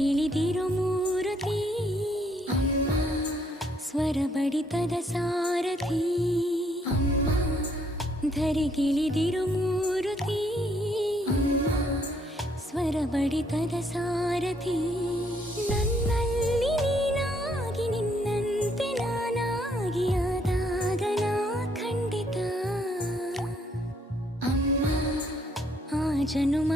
ಧರೆಗಿಳಿದಿರು ಮೂರುತಿ ಅಮ್ಮ ಸ್ವರ ಬಡಿತದ ಸಾರಥಿ ಅಮ್ಮ ಧರೆಗಿಳಿದಿರು ಮೂರುತಿ ಅಮ್ಮ ಸ್ವರ ಬಡಿತದ ಸಾರಥಿ ನನ್ನಲ್ಲಿ ನೀನಾಗಿ ನಿನ್ನಂತೆ ನಾನಾಗಿ ಆದಾಗ ನಾ ಖಂಡಿತ ಅಮ್ಮ ಆ ಜನುಮ